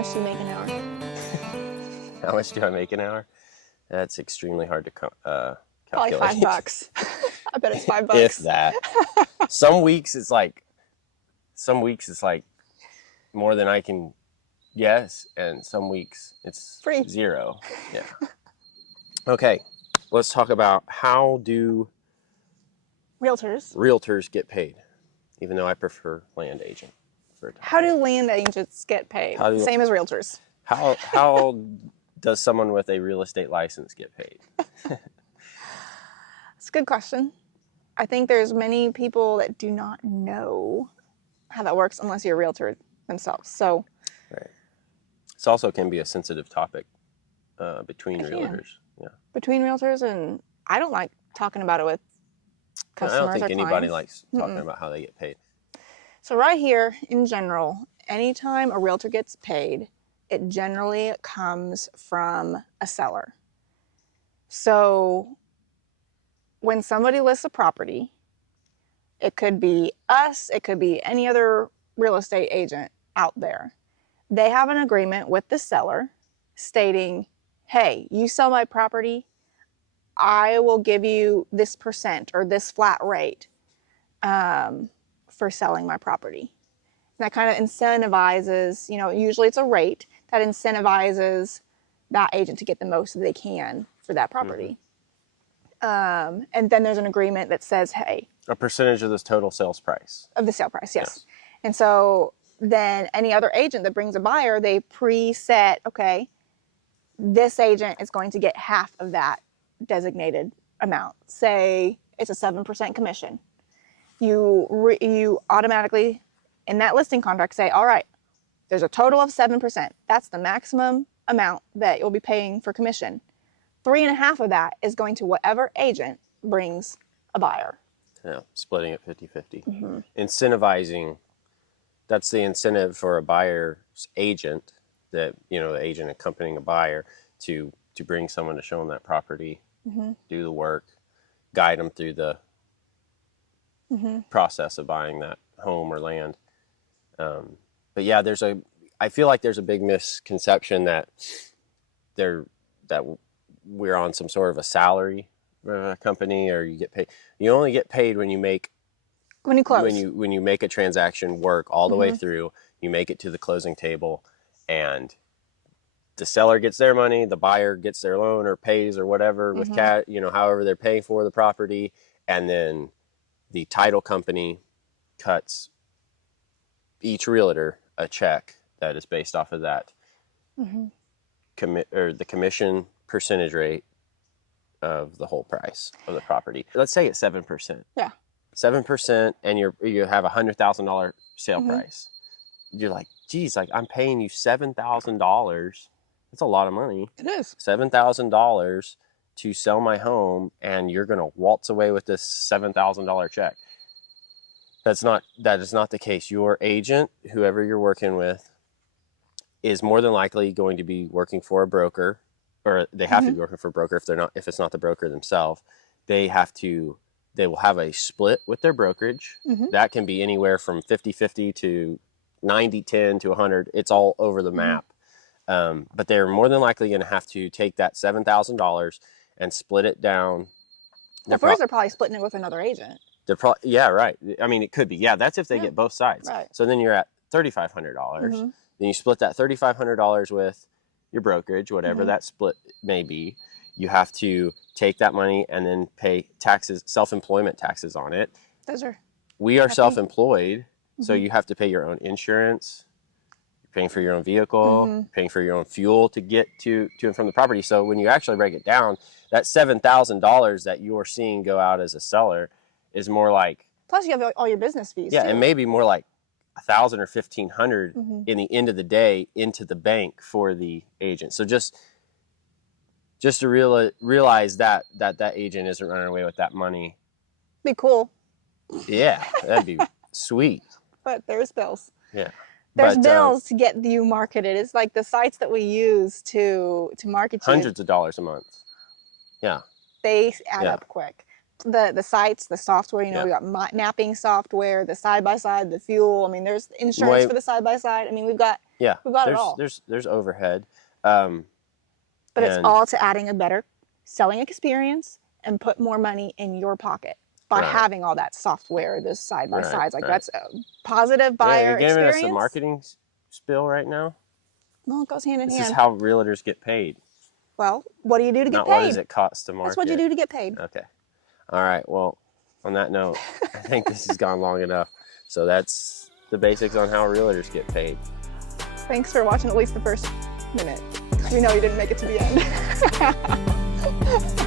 much do you make an hour? How much do I make an hour? That's extremely hard to Probably calculate. $5. I bet it's $5. If that. Some weeks it's like more than I can guess, and some weeks it's free. Zero. Yeah. Okay, let's talk about how do realtors get paid, even though I prefer land agent. How do land agents get paid? Same as realtors. How does someone with a real estate license get paid? It's a good question. I think there's many people that do not know how that works unless you're a realtor themselves. So, right. This also can be a sensitive topic between realtors. Yeah. Between realtors, and I don't like talking about it with customers. I don't think anybody clients. likes talking about how they get paid. So right here, in general, anytime a realtor gets paid, it generally comes from a seller. So when somebody lists a property, it could be us, it could be any other real estate agent out there. They have an agreement with the seller stating, hey, you sell my property, I will give you this percent or this flat rate for selling my property. And that kind of incentivizes, usually it's a rate that incentivizes that agent to get the most that they can for that property. Mm-hmm. And then there's an agreement that says, hey, a percentage of this total sales price. Of the sale price, yes. And so then any other agent that brings a buyer, they preset, okay, this agent is going to get half of that designated amount. Say it's a 7% commission. You automatically, in that listing contract, say, all right, there's a total of 7%. That's the maximum amount that you'll be paying for commission. 3.5 of that is going to whatever agent brings a buyer. Yeah, splitting it 50-50. Mm-hmm. Incentivizing, that's the incentive for a buyer's agent, that, the agent accompanying a buyer to bring someone to show them that property, mm-hmm. do the work, guide them through the mm-hmm. process of buying that home or land. But yeah, I feel like there's a big misconception that we're on some sort of a salary company, or you get paid. You only get paid when you close. When you make a transaction work all the mm-hmm. way through, you make it to the closing table, and the seller gets their money, the buyer gets their loan or pays or whatever mm-hmm. with cash, however they're paying for the property, and then the title company cuts each realtor a check that is based off of that mm-hmm. the commission percentage rate of the whole price of the property. Let's say it's 7%. Yeah. 7%, and you have $100,000 sale mm-hmm. price. You're like, geez, I'm paying you $7,000. That's a lot of money. It is. $7,000 to sell my home, and you're going to waltz away with this $7,000 check. That is not the case. Your agent, whoever you're working with, is more than likely going to be working for a broker, or they have mm-hmm. to be working for a broker if it's not the broker themselves. They will have a split with their brokerage. Mm-hmm. That can be anywhere from 50-50 to 90-10 to 100. It's all over the map. Mm-hmm. But they're more than likely going to have to take that $7,000 and split it down. Well, first they're probably splitting it with another agent. Yeah, right. I mean, it could be. Yeah, that's if they get both sides. Right. So then you're at $3,500. Mm-hmm. Then you split that $3,500 with your brokerage, whatever mm-hmm. that split may be. You have to take that money and then pay taxes, self-employment taxes on it. We are self-employed, mm-hmm. so you have to pay your own insurance. You're paying for your own vehicle, mm-hmm. paying for your own fuel to get to and from the property. So when you actually break it down, that $7,000 that you're seeing go out as a seller is more like... Plus you have all your business fees, yeah, too. And maybe more like $1,000 or $1,500 mm-hmm. in the end of the day into the bank for the agent. So just to realize that agent isn't running away with that money. Be cool. Yeah, that'd be sweet. But there's bills. Yeah. There's bills to get you marketed. It's like the sites that we use to market you. Hundreds of dollars a month. Yeah. They add up quick. the sites, the software, you know, Yeah. we got mapping software, the side-by-side, the fuel. I mean, there's insurance for the side-by-side. I mean, we've got it all. There's overhead. But it's all to adding a better selling experience and put more money in your pocket by having all that software, the side-by-sides. Like that's a positive buyer experience. You're giving us a marketing spill right now? Well, it goes hand in hand. This is how realtors get paid. Well, what do you do to get paid? Not what does it cost to market. That's what you do to get paid. Okay. All right. Well, on that note, I think this has gone long enough. So that's the basics on how realtors get paid. Thanks for watching at least the first minute. We know you didn't make it to the end.